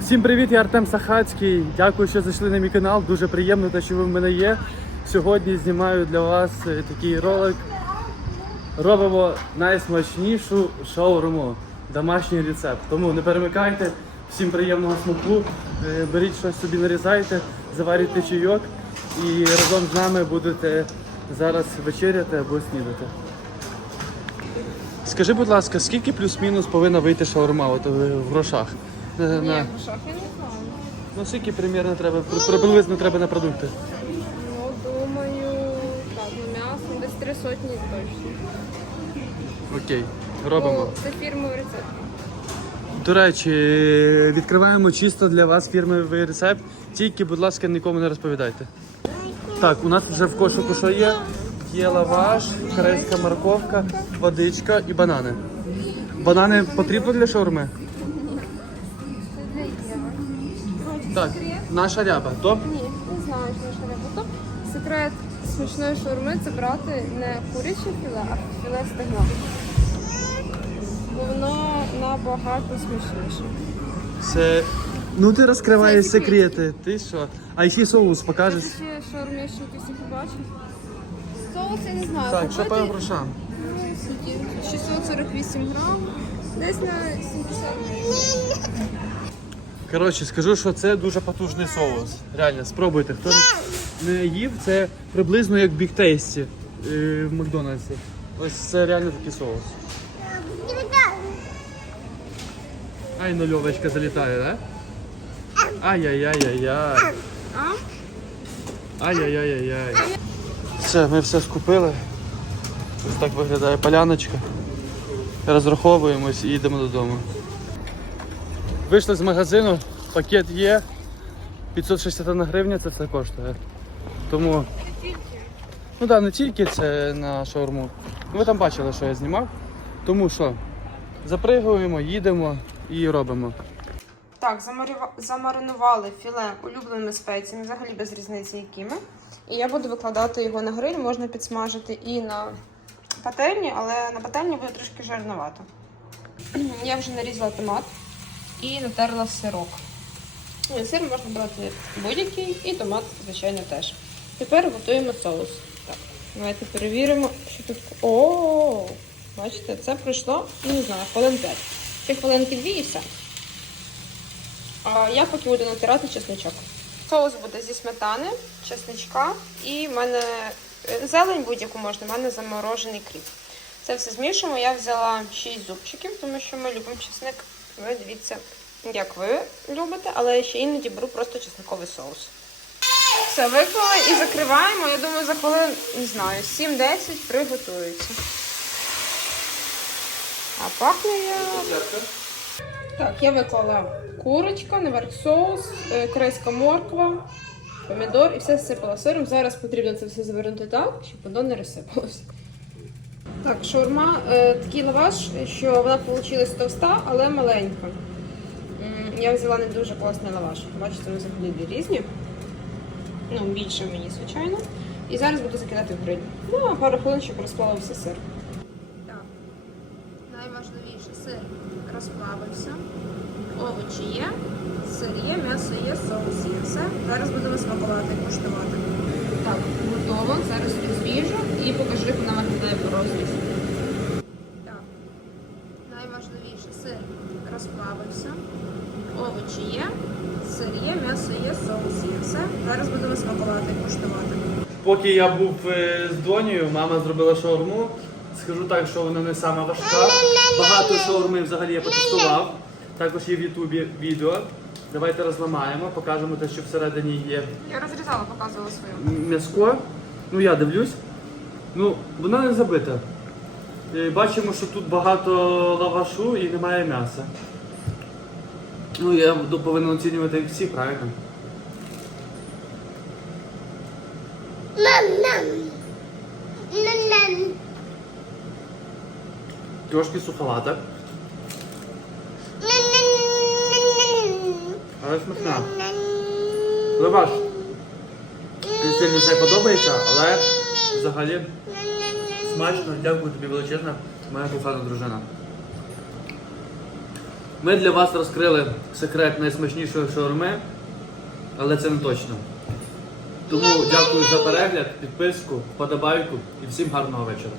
Всім привіт, я Артем Сахацький. Дякую, що зайшли на мій канал. Дуже приємно, те, що ви в мене є. Сьогодні знімаю для вас е, такий ролик. Робимо найсмачнішу шаурму, домашній рецепт. Тому не перемикайте, всім приємного смаку. Е, Беріть щось собі нарізайте, заварюйте чайок і разом з нами будете зараз вечеряти або снідати. Скажи, будь ласка, скільки плюс-мінус повинна вийти шаурма от, е, в грошах? На- на- Ні, в грошах я не знаю. Ну, скільки примірно треба, при- приблизно треба на продукти? Ну, думаю, так, ну м'ясо десь три сотні точно. Окей, робимо. Ну, це фірмовий рецепт. До речі, відкриваємо чисто для вас фірмовий рецепт. Тільки, будь ласка, нікому не розповідайте. Так, у нас вже в кошику що є? Є лаваш, корейська морковка, водичка і банани. Банани потрібно для шаурми? Так, наша ряба. Топ? Ні, не знаю, що наша риба. Тобто секрет смачної шаурми це брати не куряче філе, а філе стегна. Бо воно набагато смачніше. Це. Ну ти розкриваєш Це секрет. секрети. Ти що? А ще соус покажеш? Це ще шаурмі, що ти всі побачив. Соус я не знаю. Так, що по купити грошам? скільки? 648 грам, десь на 70 гривень. Коротше, скажу, що це дуже потужний соус. Реально, спробуйте. Хто не їв, це приблизно як е, в Макдональдсі. Ось це реально такий соус. Ай, нульовочка залітає, да? Ай-яй-яй-яй-яй. Ай-яй-яй-яй-яй. Все, ми все скупили. Ось так виглядає поляночка. Розраховуємось і їдемо додому. Вийшли з магазину, пакет є. 561 гривня це все коштує. Тому. Ну так, не тільки це на шаурму. Ну, Ви там бачили, що я знімав. Тому що запригуємо, їдемо і робимо. Так, замаринували філе улюбленими спеціями, взагалі без різниці якими. І я буду викладати його на гриль, можна підсмажити і на пательні, але на пательні буде трошки жарновато. Я вже нарізала томат і натерла сирок. Сир можна брати будь-який, і томат, звичайно, теж. Тепер готуємо соус. Так, давайте перевіримо, що тут. О, бачите, це пройшло, ну не знаю, хвилин 5. Ще хвилинки дві і все. А я поки буду натирати чесничок. Соус буде зі сметани, чесничка і в мене е, зелень будь-яку можна, в мене заморожений кріп. Це все змішуємо. Я взяла 6 зубчиків, тому що ми любимо чесник. Ви дивіться, як ви любите, але я ще іноді беру просто чесниковий соус. Все, виклали і закриваємо. Я думаю, за хвилин, не знаю, 7-10 приготується. А пахне як. Так, я виклала курочка, наверх соус, е, корейська морква, помідор і все засипала сиром. Зараз потрібно це все завернути так, щоб воно не розсипалося. Так, шаурма, е, такий лаваш, що вона вийшла товста, але маленька. Я взяла не дуже класний лаваш. Бачите, вони взагалі дві різні. Ну, більше мені, звичайно. І зараз буду закидати в гриль. Ну, а пару хвилин, щоб розплавився сир. Так, найважливіше сир розплавився. Овочі є, сир є, м'ясо є, соус є. Все. Зараз будемо смакувати куштувати. Так, готово. Зараз розріжу вона виглядає по розрізу. Так, найважливіше сир розплавився. Овочі є, сир є, м'ясо є, соус є. Все. Зараз будемо смакувати і куштувати. Поки я був е, з донею, мама зробила шаурму. Скажу так, що вона не сама важка. Багато шаурми взагалі я потестував. Також є в Ютубі відео. Давайте розламаємо, покажемо те, що всередині є Я розрізала, показувала свою. м'яско. Ну я дивлюсь. Ну, вона не забита. Е, Бачимо, що тут багато лавашу і немає м'яса. Ну, я буду- повинен оцінювати як всі, правильно? Трошки суховата. Але смачна. Лаваш. Мені сильно все подобається, але взагалі смачно. Дякую тобі величезно, моя кохана дружина. Ми для вас розкрили секрет найсмачнішої шаурми, але це не точно. Тому дякую за перегляд, підписку, подобайку і всім гарного вечора.